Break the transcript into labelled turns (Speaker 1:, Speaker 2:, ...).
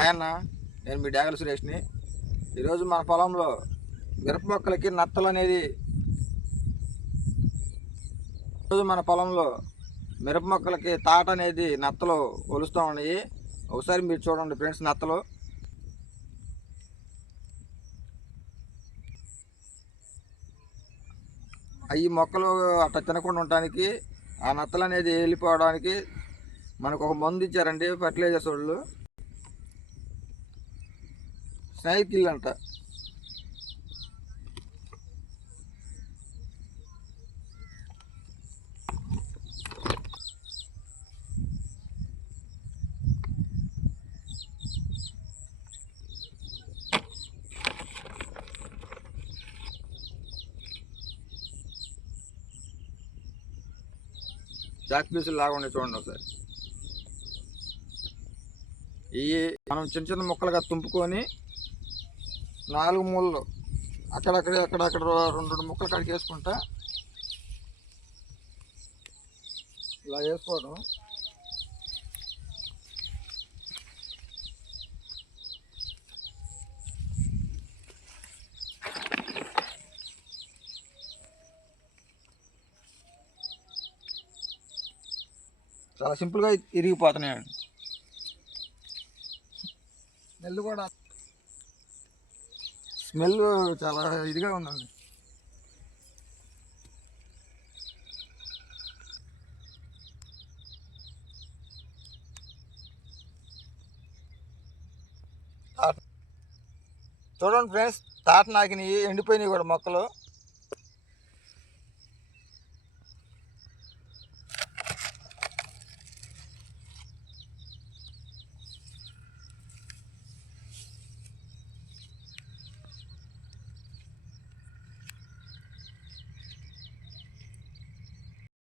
Speaker 1: ఆయన నేను మీ డాగల సురేష్ని. ఈరోజు మన పొలంలో మిరప మొక్కలకి నత్తలు అనేది ఈరోజు మన పొలంలో మిరప మొక్కలకి తాట అనేది నత్తలు ఒలుస్తూ ఉన్నాయి. ఒకసారి మీరు చూడండి ఫ్రెండ్స్ నత్తలు. అవి మొక్కలు అట్లా తినకుండా ఉండటానికి ఆ నత్తలు అనేది వెళ్ళిపోవడానికి మనకు ఒక మందు ఇచ్చారండి ఫర్టిలైజర్స్ వాళ్ళు. స్నేక్ కిల్ అంట. జాక్ పీసులు లాగా ఉండే చూడండి ఒకసారి. ఇవి మనం చిన్న చిన్న ముక్కలుగా తుంపుకొని నాలుగు మూలలు. అక్కడక్కడ అక్కడక్కడ రెండు రెండు ముక్కలు కడికి వేసుకుంటా. ఇలా వేసుకోవడం. చాలా సింపుల్గా ఇరిగిపోతున్నాయండి. నెల్లు కూడా స్మెల్ చాలా ఇదిగా ఉందండి. చూడండి ఫ్రెండ్స్ తాటనాకిని ఎండిపోయినాయి కూడా మొక్కలు.